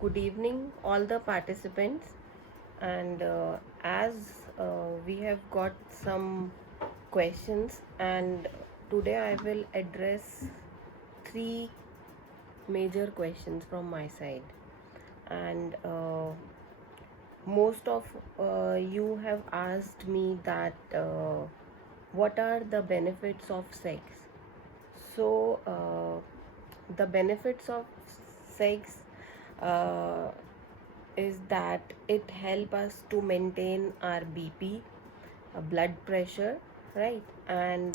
Good evening, all the participants. And as we have got some questions, and today I will address three major questions from my side. And most of you have asked me that what are the benefits of sex. So, the benefits of sex uh, is that it help us to maintain our BP, blood pressure, right? And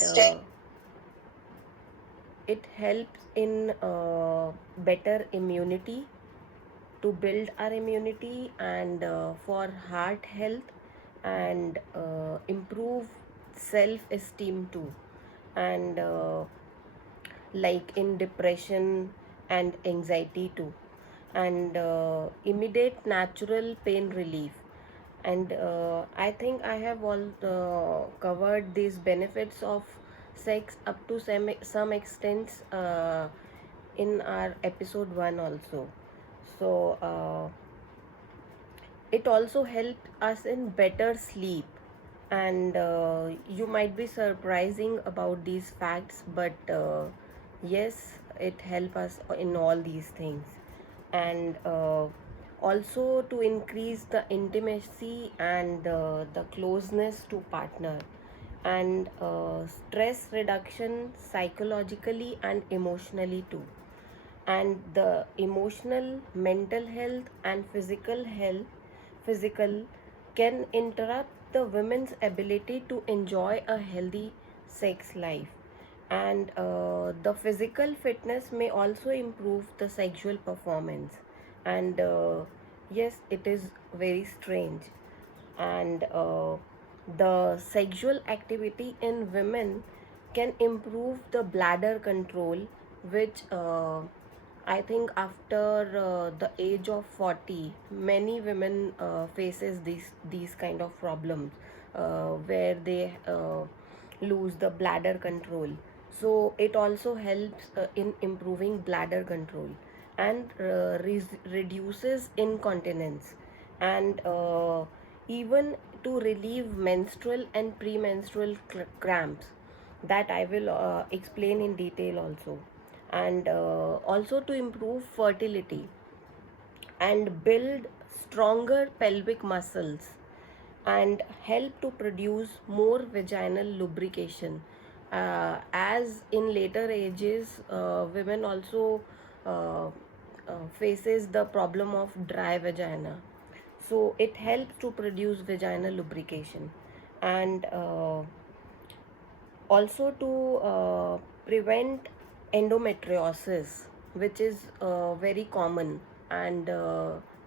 it helps in better immunity, to build our immunity, and for heart health, and improve self esteem too, and like in depression and anxiety too, and immediate natural pain relief. And I think I have all covered these benefits of sex up to some extent in our episode 1 also. So it also helped us in better sleep. And you might be surprising about these facts, but yes, it helps us in all these things. And also to increase the intimacy and the closeness to partner, and stress reduction psychologically and emotionally too, and the emotional, mental health, and physical can interrupt the women's ability to enjoy a healthy sex life. And the physical fitness may also improve the sexual performance. And yes, it is very strange. And the sexual activity in women can improve the bladder control, which I think after the age of 40, many women faces these kind of problems, where they lose the bladder control. So it also helps in improving bladder control, and reduces incontinence, and even to relieve menstrual and premenstrual cramps, that I will explain in detail also. And also to improve fertility and build stronger pelvic muscles, and help to produce more vaginal lubrication. As in later ages, women also uh, faces the problem of dry vagina. So it helps to produce vaginal lubrication, and also to prevent endometriosis, which is very common, and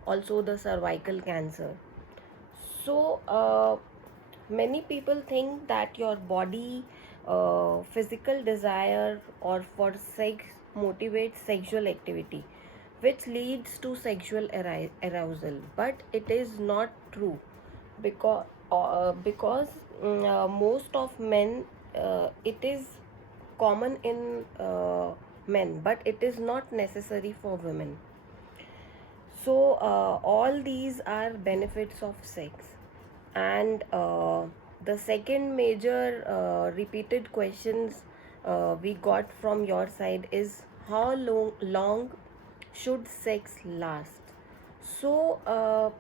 also the cervical cancer. So many people think that your body physical desire or for sex motivates sexual activity, which leads to sexual arousal, but it is not true. Because most of men, it is common in men, but it is not necessary for women. So all these are benefits of sex. And the second major repeated questions we got from your side is how long should sex last. So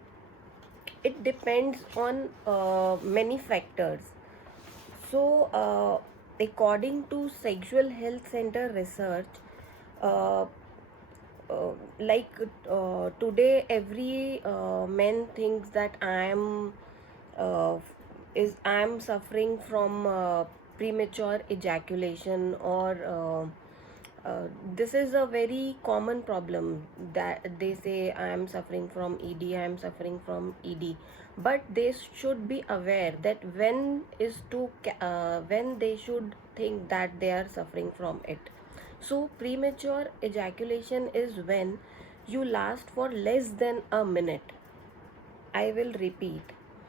it depends on many factors. So according to Sexual Health Center research, uh, like today every man thinks that uh, I am suffering from premature ejaculation, or this is a very common problem, that they say I am suffering from I am suffering from ED. But they should be aware that when they should think that they are suffering from it. So, premature ejaculation is when you last for less than a minute. I will repeat,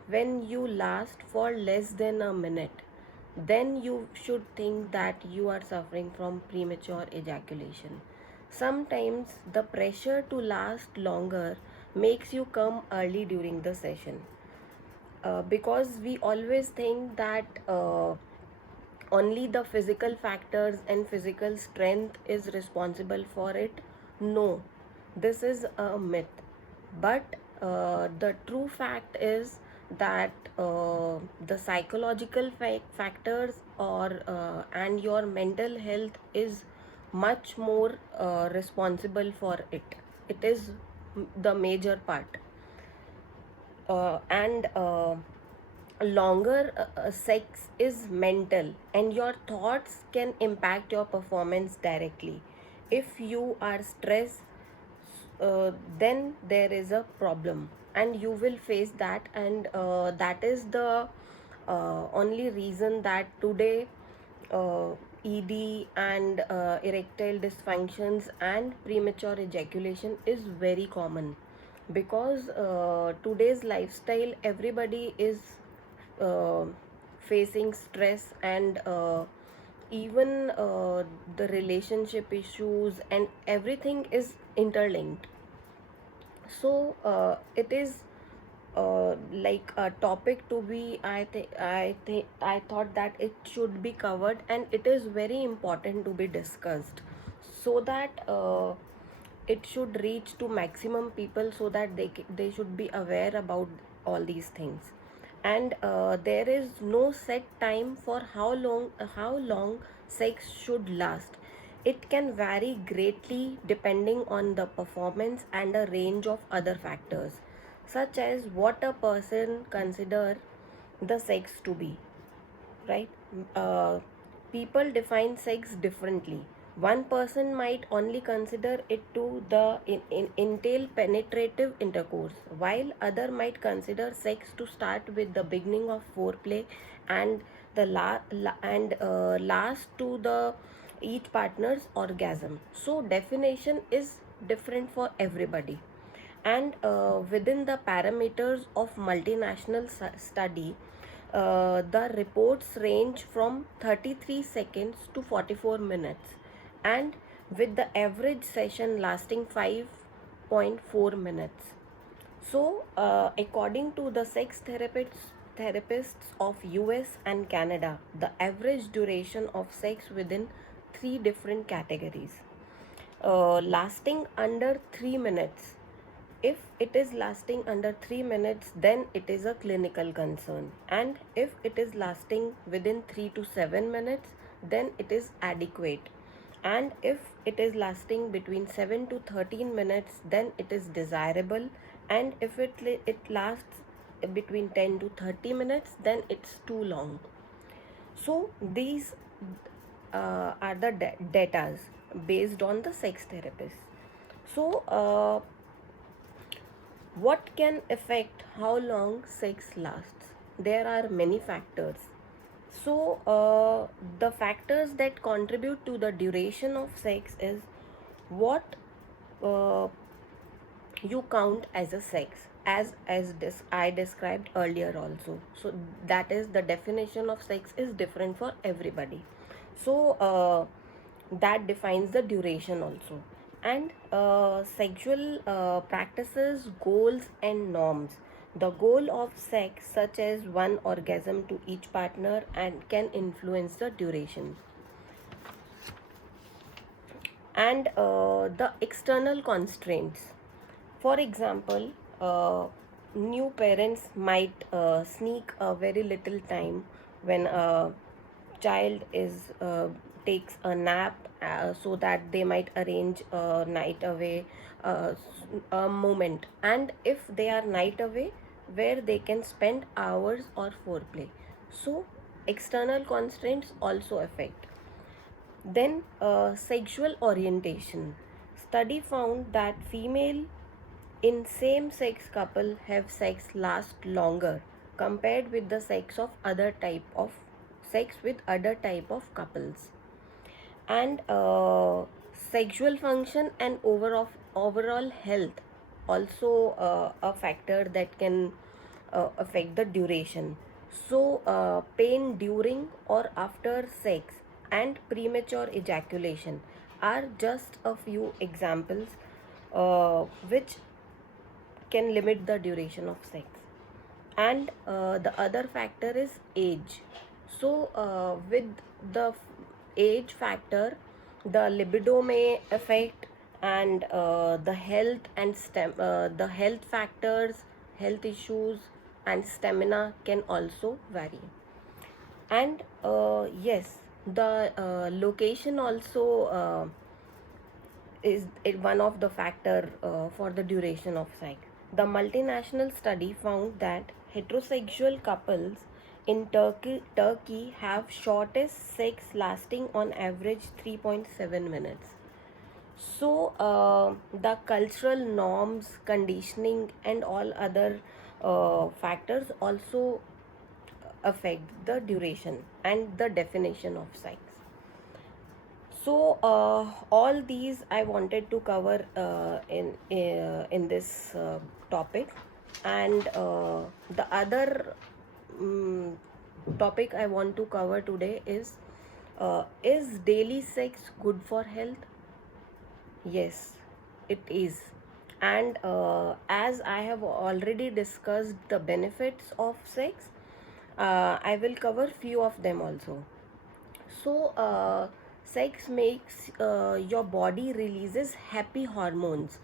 when you last for less than a minute, then you should think that you are suffering from premature ejaculation. Sometimes the pressure to last longer makes you come early during the session, because we always think that only the physical factors and physical strength is responsible for it. No, this is a myth. But the true fact is that the psychological factors or and your mental health is much more responsible for it. It is the major part. And longer sex is mental, and your thoughts can impact your performance directly. If you are stressed, then there is a problem, and you will face that. And that is the only reason that today ED and erectile dysfunctions and premature ejaculation is very common, because today's lifestyle, everybody is uh, facing stress, and even the relationship issues and everything is interlinked. So it is like a topic to be, I thought that it should be covered, and it is very important to be discussed, so that it should reach to maximum people, so that they should be aware about all these things. And there is no set time for how long sex should last. It can vary greatly depending on the performance and a range of other factors, such as what a person consider the sex to be, right? uh, People define sex differently. One person might only consider it to the entail penetrative intercourse, while other might consider sex to start with the beginning of foreplay and the last to the each partner's orgasm. So definition is different for everybody. And within the parameters of multinational study, the reports range from 33 seconds to 44 minutes, and with the average session lasting 5.4 minutes. So, according to the sex therapists of US and Canada, the average duration of sex within three different categories, lasting under 3 minutes. If it is lasting under 3 minutes, then it is a clinical concern. And if it is lasting within 3 to 7 minutes, then it is adequate. And if it is lasting between 7 to 13 minutes, then it is desirable. And if it lasts between 10 to 30 minutes, then it's too long. So these are the datas based on the sex therapist. So what can affect how long sex lasts? There are many factors. So, the factors that contribute to the duration of sex is what uh, you count as a sex, as this I described earlier also. So that is, the definition of sex is different for everybody. So that defines the duration also. And sexual practices, goals and norms. The goal of sex, such as one orgasm to each partner, and can influence the duration. And the external constraints. For example, new parents might sneak a very little time when a child is takes a nap, so that they might arrange a night away, uh, a moment. And if they are night away, where they can spend hours or foreplay. So external constraints also affect. Then sexual orientation. Study found that female in same-sex couple have sex last longer compared with the sex with other type of couples. And sexual function and overall health also a factor that can affect the duration. So pain during or after sex and premature ejaculation are just a few examples which can limit the duration of sex. And the other factor is age. So with the age factor, the libido may affect, and the health factors, health issues and stamina can also vary. And yes, the location also is one of the factor for the duration of sex. The multinational study found that heterosexual couples in Turkey have shortest sex lasting on average 3.7 minutes. So the cultural norms, conditioning and all other factors also affect the duration and the definition of sex. So all these I wanted to cover in this topic, and the other um, topic I want to cover today is daily sex good for health? Yes, it is. And as I have already discussed the benefits of sex, I will cover few of them also. So, sex makes your body releases happy hormones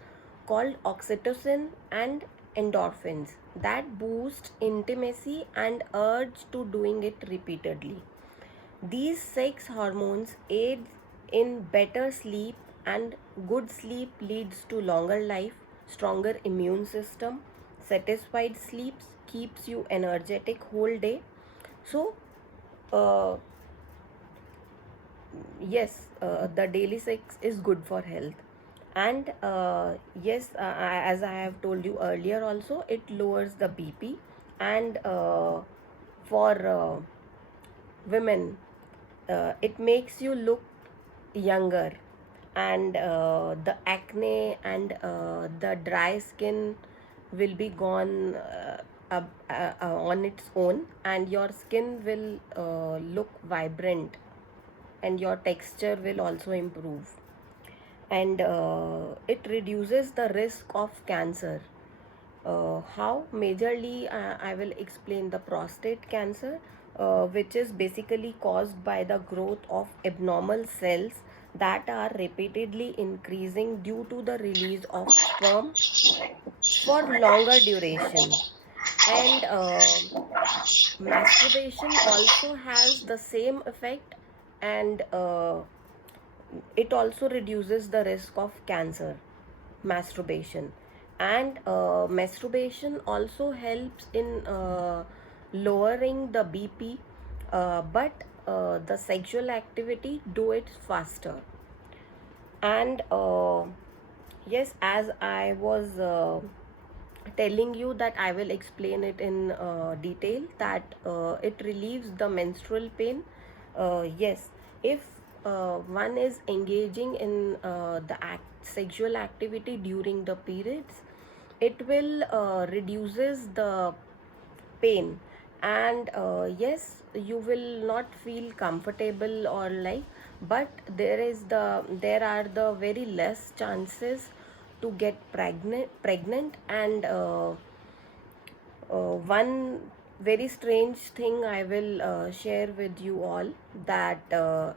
called oxytocin and endorphins that boost intimacy and urge to doing it repeatedly. These sex hormones aid in better sleep, and good sleep leads to longer life, stronger immune system. Satisfied sleeps keeps you energetic whole day. So, uh, yes, the daily sex is good for health. And yes, as I have told you earlier also, it lowers the BP. And for women, it makes you look younger, and the acne and the dry skin will be gone on its own, and your skin will look vibrant, and your texture will also improve. And it reduces the risk of cancer. How? Majorly, I will explain the prostate cancer, which is basically caused by the growth of abnormal cells that are repeatedly increasing due to the release of sperm for longer duration. And masturbation also has the same effect, and it also reduces the risk of cancer. Masturbation. And masturbation also helps in lowering the BP, but the sexual activity do it faster. And yes, as I was telling you that I will explain it in detail, that it relieves the menstrual pain. Yes, if one is engaging in the sexual activity during the periods, it will reduces the pain. And yes, you will not feel comfortable or like, but there are the very less chances to get pregnant. And one very strange thing I will share with you all, that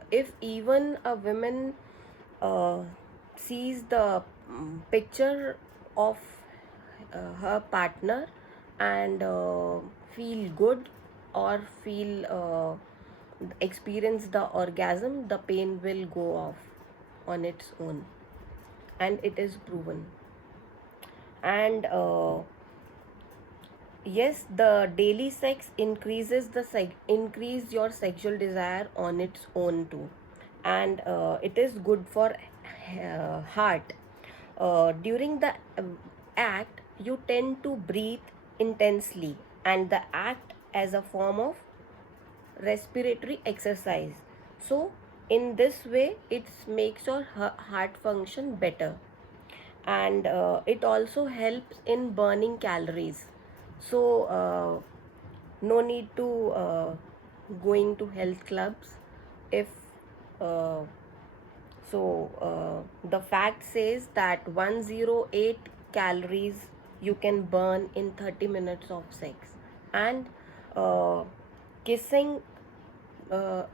if even a woman uh, sees the picture of her partner and feel good, or feel experience the orgasm, the pain will go off on its own, and it is proven. And yes, the daily sex increases increase your sexual desire on its own too. And it is good for heart. During the act, you tend to breathe intensely, and the act as a form of respiratory exercise. So in this way, it makes your heart function better. And it also helps in burning calories. So no need to going to health clubs if uh, So the fact says that 108 calories you can burn in 30 minutes of sex. And uh, kissing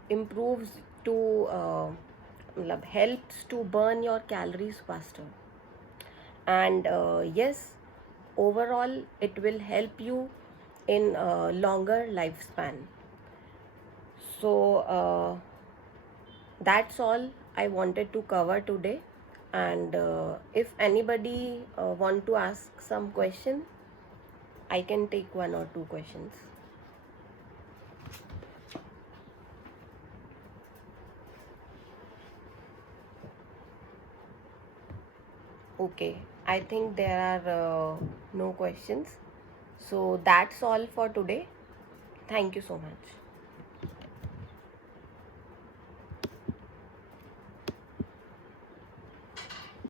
improves to helps to burn your calories faster. And yes, overall it will help you in longer lifespan. So that's all I wanted to cover today. And if anybody want to ask some question, I can take one or two questions. Okay, I think there are no questions. So that's all for today. Thank you so much.